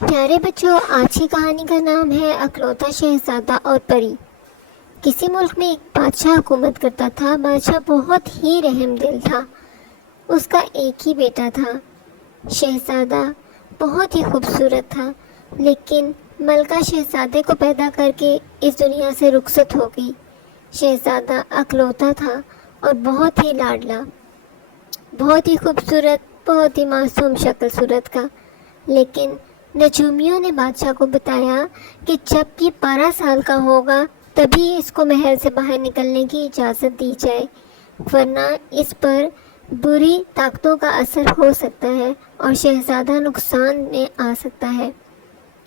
پیارے بچوں، آج کی کہانی کا نام ہے اکلوتا شہزادہ اور پری۔ کسی ملک میں ایک بادشاہ حکومت کرتا تھا۔ بادشاہ بہت ہی رحم دل تھا۔ اس کا ایک ہی بیٹا تھا۔ شہزادہ بہت ہی خوبصورت تھا، لیکن ملکہ شہزادے کو پیدا کر کے اس دنیا سے رخصت ہو گئی۔ شہزادہ اکلوتا تھا اور بہت ہی لاڈلا، بہت ہی خوبصورت، بہت ہی معصوم شکل صورت کا۔ لیکن نجومیوں نے بادشاہ کو بتایا کہ جب یہ 12 سال کا ہوگا تبھی اس کو محل سے باہر نکلنے کی اجازت دی جائے، ورنہ اس پر بری طاقتوں کا اثر ہو سکتا ہے اور شہزادہ نقصان میں آ سکتا ہے۔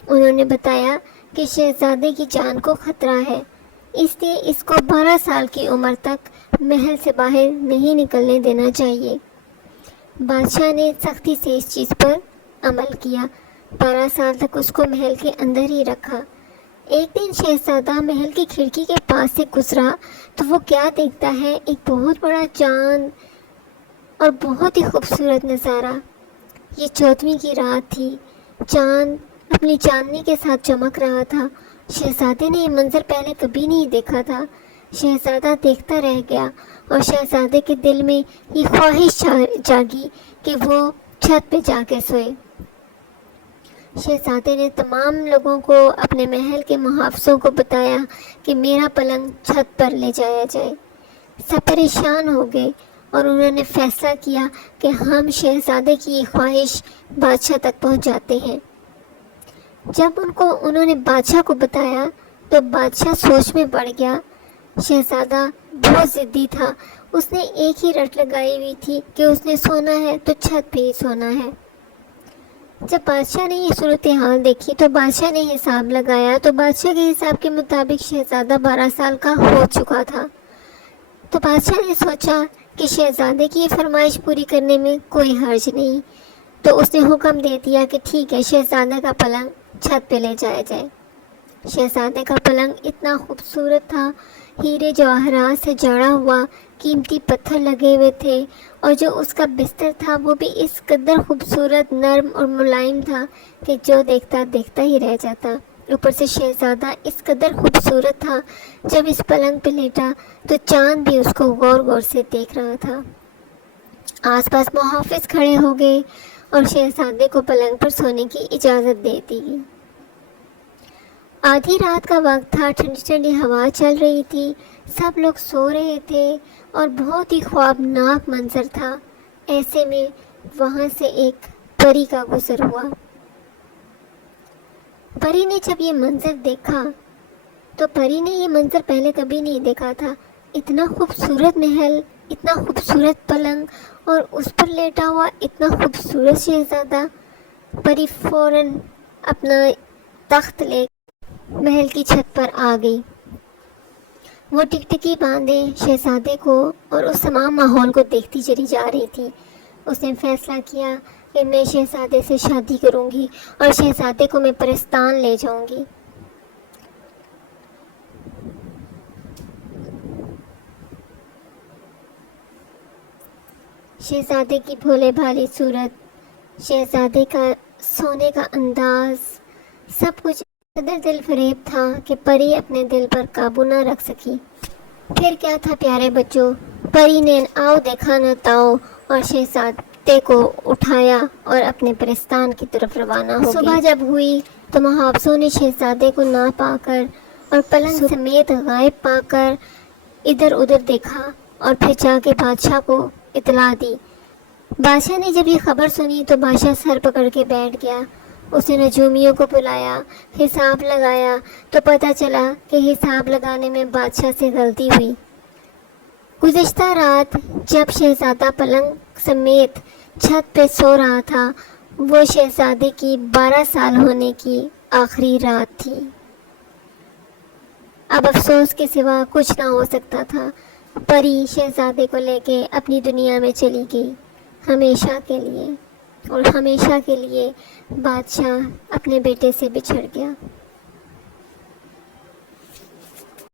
انہوں نے بتایا کہ شہزادے کی جان کو خطرہ ہے، اس لیے اس کو 12 سال کی عمر تک محل سے باہر نہیں نکلنے دینا چاہیے۔ بادشاہ نے سختی سے اس چیز پر عمل کیا۔ 12 سال تک اس کو محل کے اندر ہی رکھا۔ ایک دن شہزادہ محل کی کھڑکی کے پاس سے گزرا تو وہ کیا دیکھتا ہے، ایک بہت بڑا چاند اور بہت ہی خوبصورت نظارہ۔ یہ 14ویں کی رات تھی۔ چاند اپنی چاندنی کے ساتھ چمک رہا تھا۔ شہزادے نے یہ منظر پہلے کبھی نہیں دیکھا تھا۔ شہزادہ دیکھتا رہ گیا اور شہزادے کے دل میں یہ خواہش جاگی کہ وہ چھت پہ جا کے سوئے۔ شہزادے نے تمام لوگوں کو، اپنے محل کے محافظوں کو بتایا کہ میرا پلنگ چھت پر لے جایا جائے۔ سب پریشان ہو گئے اور انہوں نے فیصلہ کیا کہ ہم شہزادے کی یہ خواہش بادشاہ تک پہنچاتے ہیں۔ جب انہوں نے بادشاہ کو بتایا تو بادشاہ سوچ میں پڑ گیا۔ شہزادہ بہت ضدی تھا۔ اس نے ایک ہی رٹ لگائی ہوئی تھی کہ اس نے سونا ہے تو چھت پہ ہی سونا ہے۔ جب بادشاہ نے یہ صورتحال دیکھی تو بادشاہ نے حساب لگایا تو بادشاہ کے حساب کے مطابق شہزادہ 12 سال کا ہو چکا تھا۔ تو بادشاہ نے سوچا کہ شہزادے کی یہ فرمائش پوری کرنے میں کوئی حرج نہیں، تو اس نے حکم دے دیا کہ ٹھیک ہے، شہزادے کا پلنگ چھت پہ لے جایا جائے۔ شہزادے کا پلنگ اتنا خوبصورت تھا، ہیرے جواہرات سے جڑا ہوا، قیمتی پتھر لگے ہوئے تھے، اور جو اس کا بستر تھا وہ بھی اس قدر خوبصورت، نرم اور ملائم تھا کہ جو دیکھتا دیکھتا ہی رہ جاتا۔ اوپر سے شہزادہ اس قدر خوبصورت تھا، جب اس پلنگ پہ لیٹا تو چاند بھی اس کو غور غور سے دیکھ رہا تھا۔ آس پاس محافظ کھڑے ہو گئے اور شہزادے کو پلنگ پر سونے کی اجازت دے دی گئی۔ آدھی رات کا وقت تھا، ٹھنڈی ٹھنڈی ہوا چل رہی تھی، سب لوگ سو رہے تھے اور بہت ہی خوابناک منظر تھا۔ ایسے میں وہاں سے ایک پری کا گزر ہوا۔ پری نے جب یہ منظر دیکھا تو پری نے یہ منظر پہلے کبھی نہیں دیکھا تھا۔ اتنا خوبصورت محل، اتنا خوبصورت پلنگ اور اس پر لیٹا ہوا اتنا خوبصورت شہزادہ۔ پری فوراً اپنا تخت لے محل کی چھت پر آ گئی۔ وہ ٹکٹکی باندھے شہزادے کو اور اس تمام ماحول کو دیکھتی چلی جا رہی تھی۔ اس نے فیصلہ کیا کہ میں شہزادے سے شادی کروں گی اور شہزادے کو میں پرستان لے جاؤں گی۔ شہزادے کی بھولے بھالی صورت، شہزادے کا سونے کا انداز، سب کچھ قدر دل فریب تھا کہ پری اپنے دل پر قابو نہ رکھ سکی۔ پھر کیا تھا پیارے بچوں، پری نے آؤ دیکھا نہ تاؤ اور شہزادے کو اٹھایا اور اپنے پرستان کی طرف روانہ ہو گئی۔ صبح جب ہوئی تو محافظوں نے شہزادے کو نہ پا کر اور پلنگ سمیت غائب پا کر ادھر ادھر دیکھا اور پھر جا کے بادشاہ کو اطلاع دی۔ بادشاہ نے جب یہ خبر سنی تو بادشاہ سر پکڑ کے بیٹھ گیا۔ اس نے نجومیوں کو بلایا، حساب لگایا تو پتہ چلا کہ حساب لگانے میں بادشاہ سے غلطی ہوئی۔ گزشتہ رات جب شہزادہ پلنگ سمیت چھت پہ سو رہا تھا، وہ شہزادے کی 12 سال ہونے کی آخری رات تھی۔ اب افسوس کے سوا کچھ نہ ہو سکتا تھا۔ پری شہزادے کو لے کے اپنی دنیا میں چلی گئی، ہمیشہ کے لیے، اور ہمیشہ کے لیے بادشاہ اپنے بیٹے سے بچھڑ گیا۔